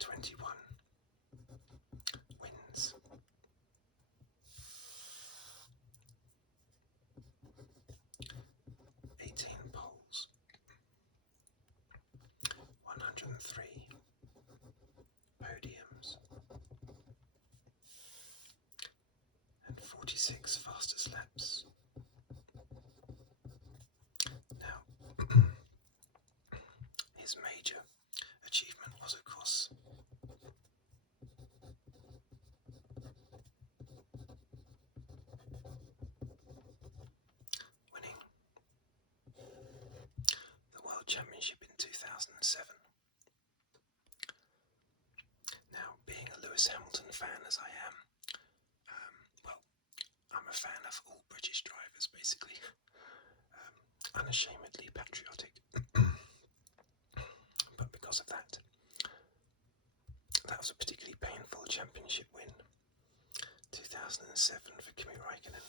21 wins. 18 poles. 103 podiums. And 46 fastest laps. Now, his major achievement was, of course, winning the World Championship in 2007. Now, being a Lewis Hamilton fan as I am, I'm a fan of all British drivers, basically. Unashamedly patriotic. But because of that was a particularly painful championship win. 2007 for Kimi Raikkonen.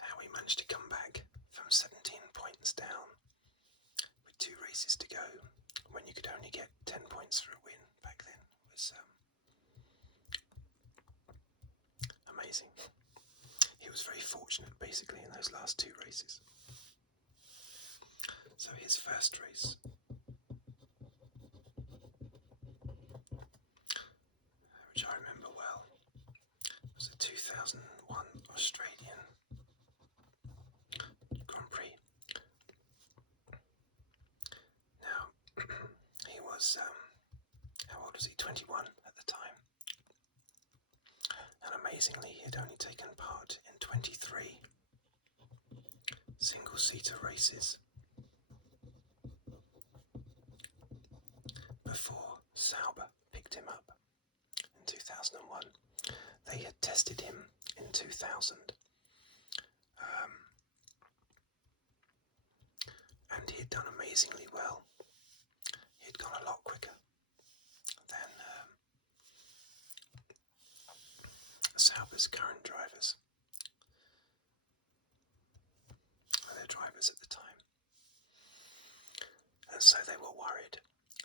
How he managed to come back from 17 points down with 2 races to go when you could only get 10 points for a win back then was amazing. He was very fortunate basically in those last 2 races. So his first race, which I remember well, was the 2001 Australian Grand Prix. Now, he was, how old was he? 21 at the time. And amazingly, he had only taken part in 23 single-seater races before Sauber picked him up in 2001. They had tested him in 2000. And he had done amazingly well. He had gone a lot quicker than Sauber's current drivers. Their drivers at the time. And so they were worried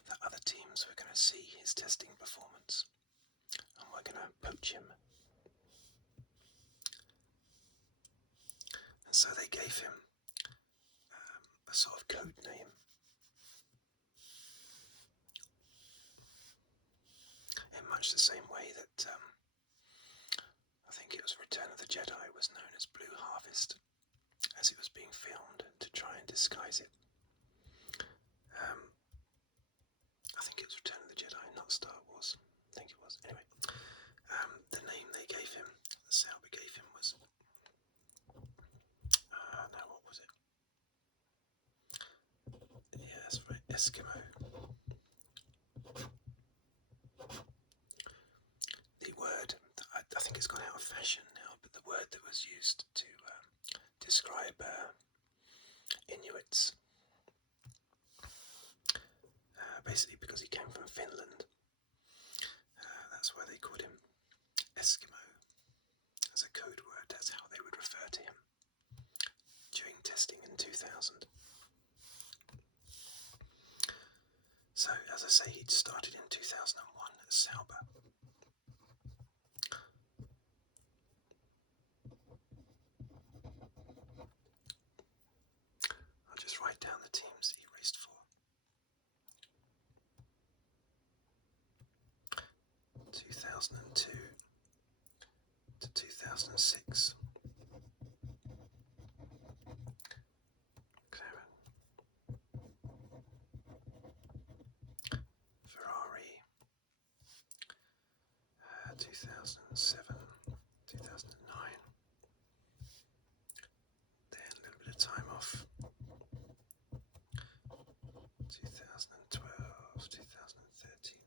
that other teams were going to see his testing performance and were going to poach him. And so they gave him a sort of code name. In much the same way that I think it was Return of the Jedi was known as Blue Harvest as it was being filmed to try and disguise it. I think it was Return of the Jedi, not Star Wars. I think it was. Anyway, the name they gave him, the Sauber gave him was, what was it? Yeah, that's right, Eskimo. The word, I think it's gone out of fashion now, but the word that was used to describe Inuits, basically because he came from Finland, that's why they called him Eskimo as a code word. That's how they would refer to him during testing in 2000. So, as I say, he'd started in 2001 at Sauber. I'll just write down the teams that he raced for. 2002 to 2006. McLaren. Ferrari. 2007, 2009. Then a little bit of time off. 2012, 2013.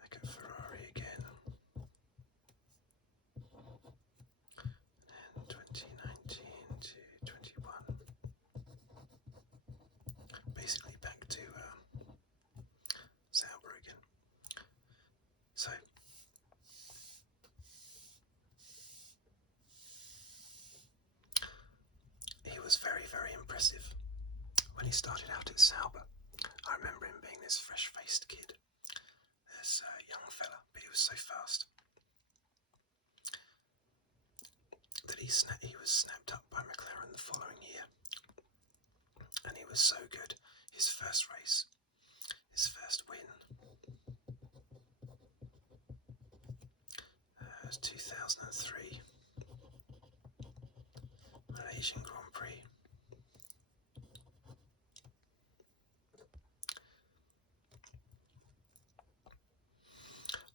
Back at Ferrari again. And then 2019 to 21. Basically back to was very, very impressive. When he started out at Sauber, I remember him being this fresh-faced kid, this young fella, but he was so fast that he was snapped up by McLaren the following year, and he was so good. His first race, his first win, was 2003 Malaysian Grand Prix.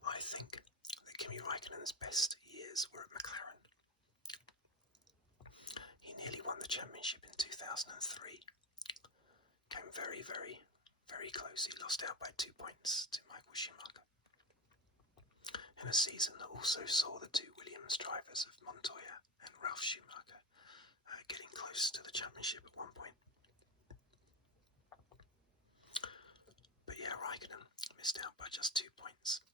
I think that Kimi Raikkonen's best years were at McLaren. He nearly won the championship in 2003. Came very, very, very close. He lost out by 2 points to Michael Schumacher. In a season that also saw the two Williams drivers of Montoya and Ralf Schumacher getting close to the championship at one point. But yeah, Raikkonen missed out by just 2 points.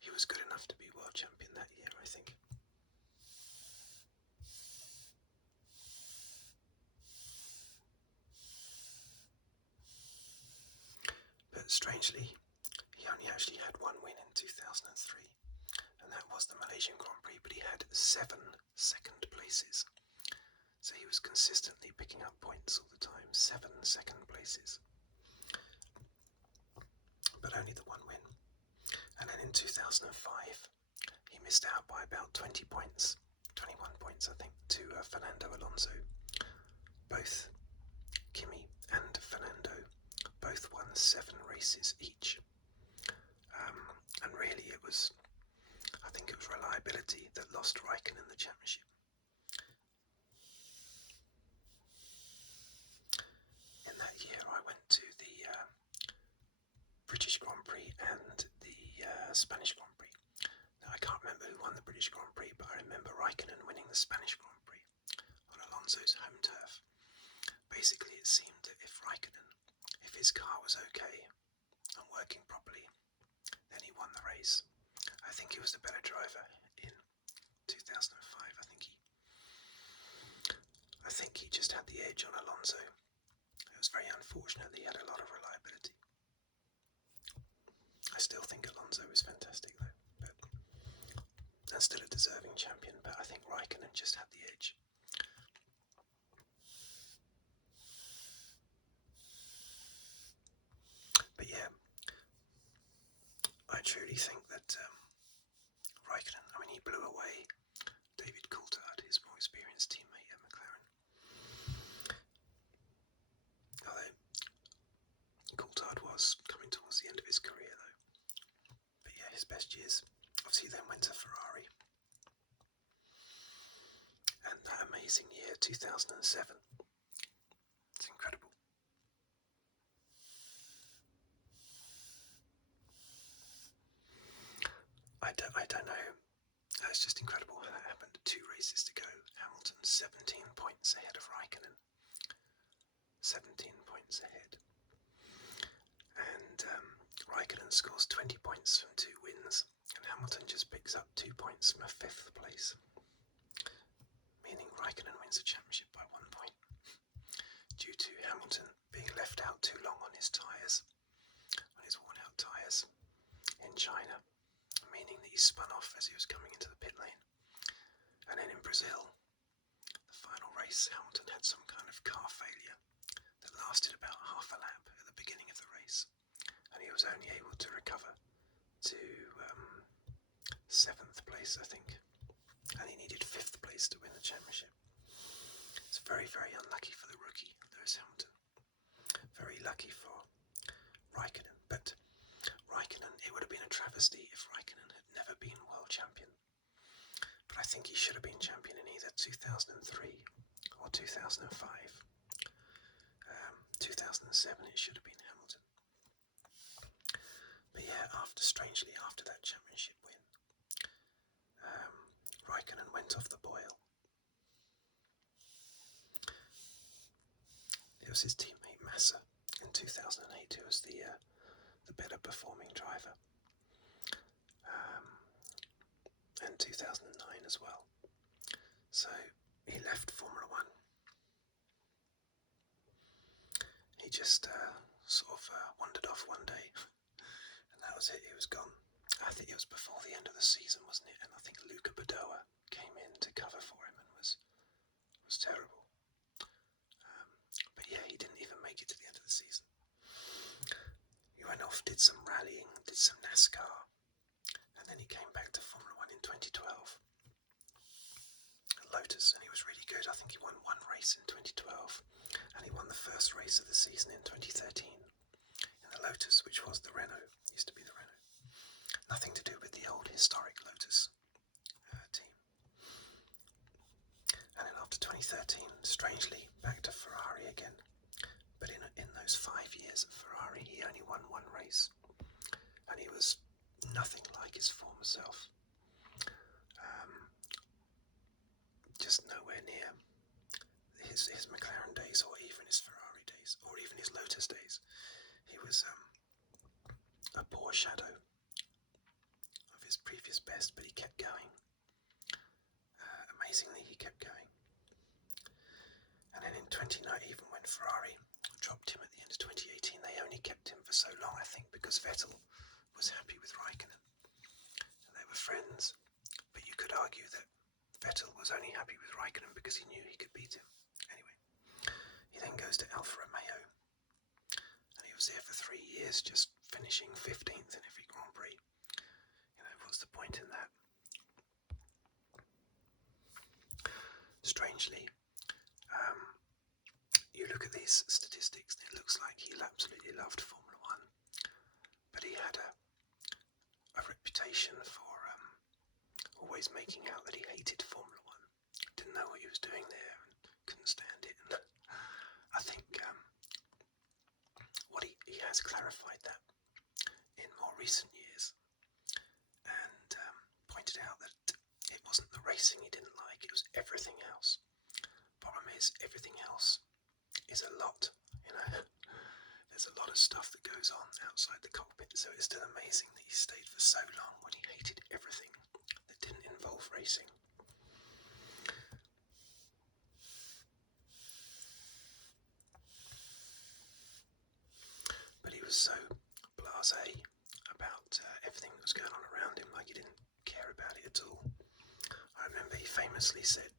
He was good enough to be world champion that year, I think. But strangely, he only actually had one win in 2003, and that was the Malaysian Grand Prix, but he had 7 second places. So he was consistently picking up points all the time, 7 second places. But only the one win. And then in 2005, he missed out by about 20 points, 21 points I think, to Fernando Alonso. Both Kimi and Fernando both won 7 races each. And really I think it was reliability that lost Raikkonen the championship. In that year I went to the British Grand Prix and the Spanish Grand Prix. Now I can't remember who won the British Grand Prix, but I remember Raikkonen winning the Spanish Grand Prix on Alonso's home turf. Basically it seemed that if his car was okay and working properly, then he won the race. I think he was the better driver in 2005. I think he just had the edge on Alonso. It was very unfortunate that he had a lot of reliability. I still think Alonso was fantastic though, and still a deserving champion, but I think Raikkonen just had the edge. But yeah, I truly think that Raikkonen, he blew away David Coulthard, his more experienced teammate at McLaren. Although Coulthard was coming towards the end of his career though. But yeah, his best years obviously then went to Ferrari. And that amazing year, 2007. It's incredible. I don't know. It's just incredible how that happened. 2 races to go. Hamilton 17 points ahead of Raikkonen. 17 points ahead. And Raikkonen scores 20 points from 2 wins. And Hamilton just picks up 2 points from a 5th place. Meaning Raikkonen wins the championship by 1 point. Due to Hamilton being left out too long on his tyres. On his worn out tyres. In China. Meaning that he spun off as he was coming into the pit lane. And then in Brazil, the final race, Hamilton had some kind of car failure that lasted about half a lap at the beginning of the race. And he was only able to recover to 7th place, I think. And he needed 5th place to win the championship. It's very, very unlucky for the rookie, Lewis Hamilton. Very lucky for Raikkonen. But Raikkonen, it would have been a travesty if Raikkonen had never been world champion. But I think he should have been champion in either 2003 or 2005. 2007 it should have been Hamilton. But yeah, strangely after that championship win, Raikkonen went off the boil. It was his teammate Massa in 2008 who was the better performing driver. And 2009 as well. So he left Formula One he just wandered off one day, and that was it. He was gone. I think it was before the end of the season, wasn't it? And I think Luca Badoa came in to cover for him and was terrible. But yeah, he didn't even make it to the end of the season. He went off, did some rallying, did some NASCAR, and then he came back to Formula One in 2012. Lotus, and he was really good. I think he won one race in 2012, and he won the first race of the season in 2013 in the Lotus, which was the Renault. Used to be the Renault. Nothing to do with the old historic Lotus team. And then after 2013, strangely, back to Ferrari again. But in those 5 years of Ferrari, he only won one race, and he was nothing like his former self. Just nowhere near his McLaren days, or even his Ferrari days, or even his Lotus days. He was a poor shadow of his previous best, but he kept going. Amazingly, he kept going. And then in 2019, even when Ferrari dropped him at the end of 2018, they only kept him for so long, I think, because Vettel was happy with Raikkonen. And they were friends, but you could argue that Vettel was only happy with Raikkonen because he knew he could beat him. Anyway, he then goes to Alfa Romeo, and he was there for 3 years, just finishing 15th in every Grand Prix. What's the point in that? Strangely, you look at these statistics, and it looks like he absolutely loved Formula One, but he had a reputation for always making out that he hated Formula One, didn't know what he was doing there, and couldn't stand it. And I think what he has clarified that in more recent years, and pointed out that it wasn't the racing he didn't like, it was everything else. Problem is, everything else is a lot, There's a lot of stuff that goes on outside the cockpit, so it's still amazing that he stayed for so long when he hated everything that didn't involve racing. But he was so blasé about everything that was going on around him, like he didn't care about it at all. I remember he famously said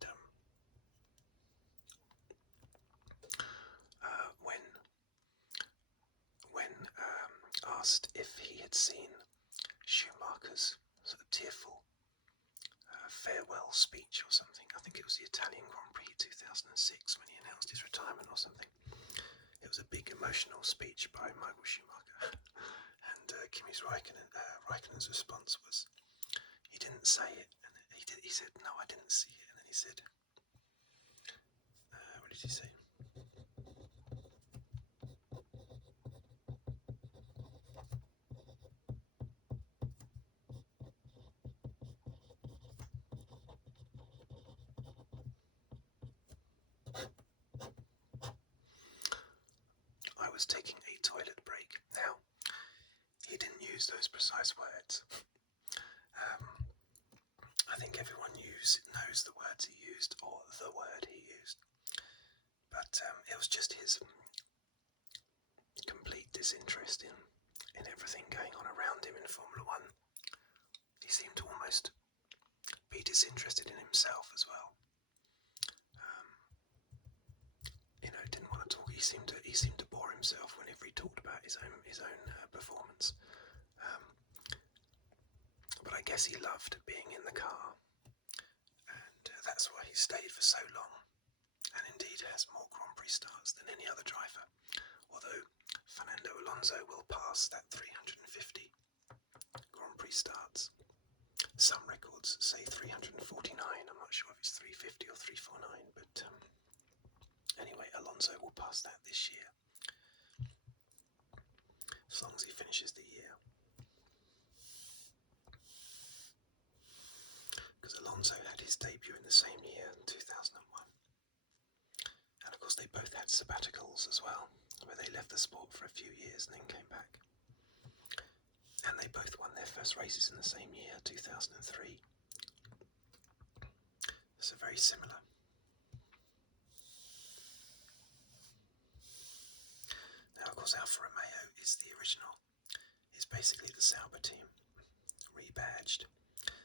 when asked if he had seen Schumacher's sort of tearful farewell speech or something. I think it was the Italian Grand Prix 2006 when he announced his retirement or something. It was a big emotional speech by Michael Schumacher, and Kimi Raikkonen's response was, he didn't say it, and he said, no, I didn't see it, and then he said, what did he say? I was taking a toilet break. Now, he didn't use those precise words. I think everyone knows the words he used, or the word he used. But it was just his complete disinterest in everything going on around him in Formula One. He seemed to almost be disinterested in himself as well. Didn't want to talk. He seemed to bore himself whenever he talked about his own performance. But I guess he loved being in the car, and that's why he stayed for so long, and indeed has more Grand Prix starts than any other driver. Although Fernando Alonso will pass that 350 Grand Prix starts. Some records say 349. I'm not sure if it's 350 or 349, but anyway, Alonso will pass that this year, as long as he finishes the year. Because Alonso had his debut in the same year, 2001. And of course they both had sabbaticals as well, where they left the sport for a few years and then came back. And they both won their first races in the same year, 2003. So very similar. course, Alfa Romeo is the original, is basically the Sauber team, rebadged.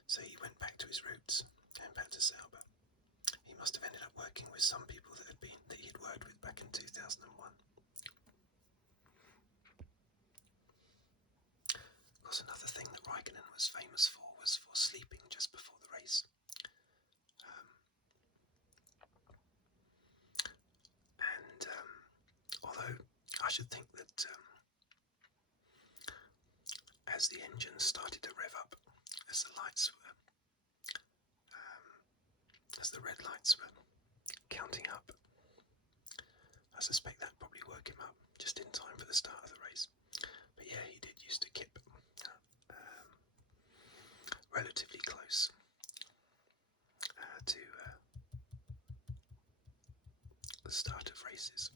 So he went back to his roots, going back to Sauber. He must have ended up working with some people that he'd worked with back in 2001. Of course, another thing that Raikkonen was famous for was for sleeping just before the race. Although I should think that as the engines started to rev up, as the red lights were counting up, I suspect that probably woke him up just in time for the start of the race. But yeah, he did used to keep relatively close to the start of races.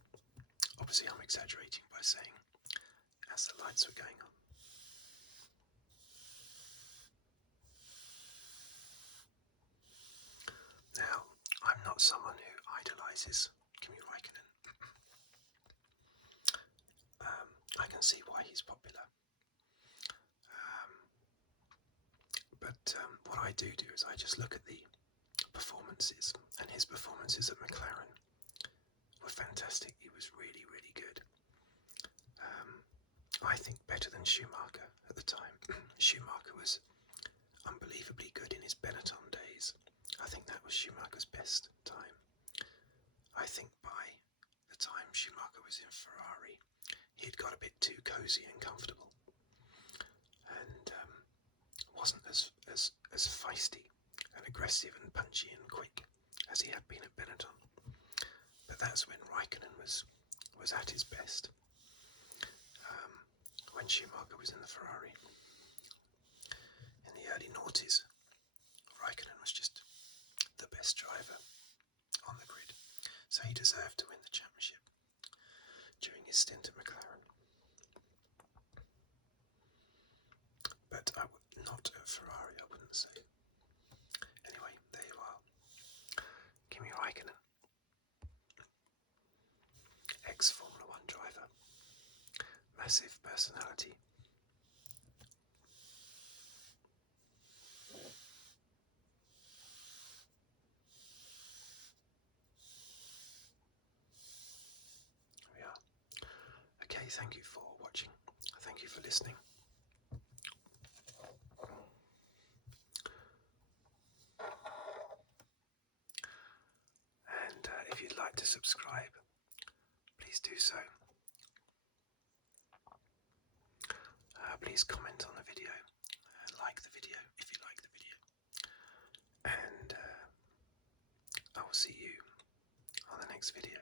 Obviously, I'm exaggerating by saying as the lights were going on. Now, I'm not someone who idolises Kimi Raikkonen. I can see why he's popular. But what I do is I just look at the performances, and his performances at McLaren were fantastic. He was really, really good. I think better than Schumacher at the time. Schumacher was unbelievably good in his Benetton days. I think that was Schumacher's best time. I think by the time Schumacher was in Ferrari, he had got a bit too cosy and comfortable, and wasn't as feisty and aggressive and punchy and quick as he had been at Benetton. But that's when Raikkonen was at his best. When Schumacher was in the Ferrari. In the early noughties, Raikkonen was just the best driver on the grid, so he deserved to win the championship during his stint at McLaren. But not at Ferrari, I wouldn't say. Anyway, there you are. Kimi Raikkonen, ex-Formula One driver, massive personality. There we are. Okay, thank you for watching. Thank you for listening. And if you'd like to subscribe, please do so. Please comment on the video, like the video if you like the video, and I will see you on the next video.